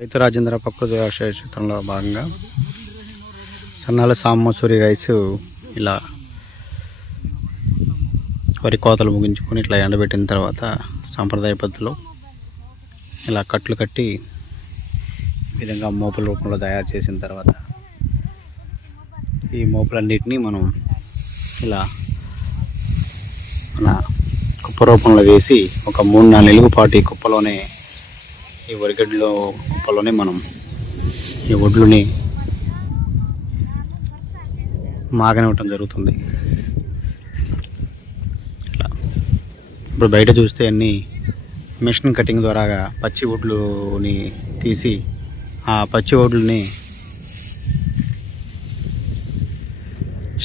రైతు రాజేంద్ర ప్రకృతి వ్యవసాయ క్షేత్రంలో భాగంగా సన్నాల సామసూరి రైస్ ఇలా వరి కోతలు ముగించుకొని ఇట్లా ఎండబెట్టిన తర్వాత సాంప్రదాయ పద్ధతిలో ఇలా కట్లు కట్టి ఈ విధంగా మోపుల రూపంలో తయారు చేసిన తర్వాత ఈ మోపులన్నిటినీ మనం ఇలా మన కుప్ప రూపంలో వేసి ఒక 3-4 నెలల పాటు ఈ కుప్పలోనే ఈ వరిగడ్డలో కుప్పలోనే మనం ఈ వడ్లుని మాగనివ్వటం జరుగుతుంది. ఇట్లా ఇప్పుడు బయట చూస్తే అన్నీ మిషన్ కటింగ్ ద్వారా పచ్చి వడ్లుని తీసి ఆ పచ్చి వడ్లుని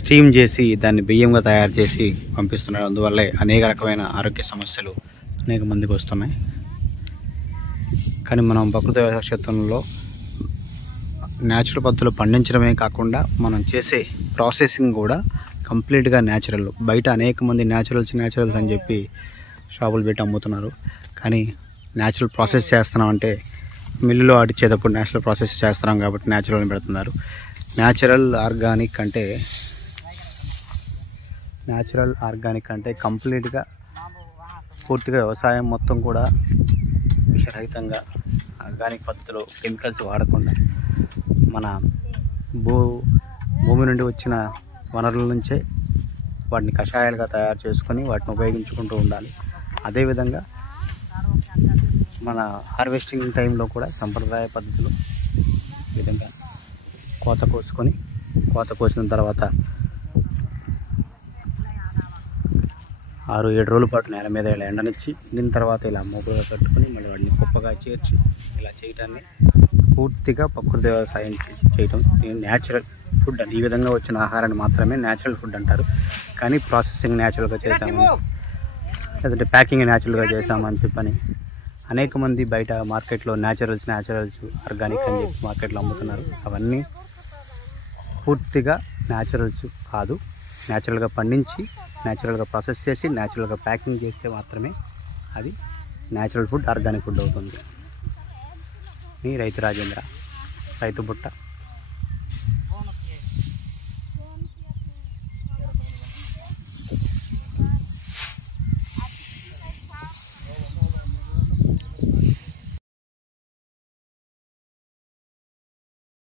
స్టీమ్ చేసి దాన్ని బియ్యంగా తయారు చేసి పంపిస్తున్నారు. అందువల్లే అనేక రకమైన ఆరోగ్య సమస్యలు అనేక మందికి వస్తున్నాయి. కానీ మనం ప్రకృతి వ్యవసాయ క్షేత్రంలో న్యాచురల్ పద్ధతిలో పండించడమే కాకుండా మనం చేసే ప్రాసెసింగ్ కూడా కంప్లీట్గా న్యాచురల్. బయట అనేక మంది న్యాచురల్స్ అని చెప్పి షాపులు పెట్టి అమ్ముతున్నారు. కానీ న్యాచురల్ ప్రాసెస్ చేస్తున్నాం అంటే మిల్లులో ఆడిచ్చేటప్పుడు న్యాచురల్ ప్రాసెస్ చేస్తున్నాం కాబట్టి న్యాచురల్ అని పెడుతున్నారు. న్యాచురల్ ఆర్గానిక్ అంటే కంప్లీట్గా పూర్తిగా వ్యవసాయం మొత్తం కూడా విషరహితంగా ఆర్గానిక్ పద్ధతిలో కెమికల్స్ వాడకుండా మన భూమి నుండి వచ్చిన వనరుల నుంచే వాటిని కషాయాలుగా తయారు చేసుకొని వాటిని ఉపయోగించుకుంటూ ఉండాలి. అదేవిధంగా మన హార్వెస్టింగ్ టైంలో కూడా సంప్రదాయ పద్ధతిలో ఈ విధంగా కోత కోసిన తర్వాత 6-7 రోజుల పాటు నేల మీద ఇలా ఎండనిచ్చి దీని తర్వాత ఇలా మోపులుగా కట్టుకొని మళ్ళీ వాటిని కుప్పగా చేర్చి ఇలా చేయటాన్ని పూర్తిగా ప్రకృతి వ్యవసాయం చేయటం. న్యాచురల్ ఫుడ్ అని ఈ విధంగా వచ్చిన ఆహారాన్ని మాత్రమే న్యాచురల్ ఫుడ్ అంటారు. కానీ ప్రాసెసింగ్ న్యాచురల్గా చేసాము లేదంటే ప్యాకింగ్ న్యాచురల్గా చేసామని చెప్పని అనేక మంది బయట మార్కెట్లో న్యాచురల్స్ ఆర్గానిక్ అని చెప్పి మార్కెట్లో అమ్ముతున్నారు. అవన్నీ పూర్తిగా న్యాచురల్స్ కాదు. న్యాచురల్గా పండించి న్యాచురల్గా ప్రాసెస్ చేసి న్యాచురల్గా ప్యాకింగ్ చేస్తే మాత్రమే అది న్యాచురల్ ఫుడ్ ఆర్గానిక్ ఫుడ్ అవుతుంది. మీ రైతు రాజేంద్ర, రైతు బుట్ట.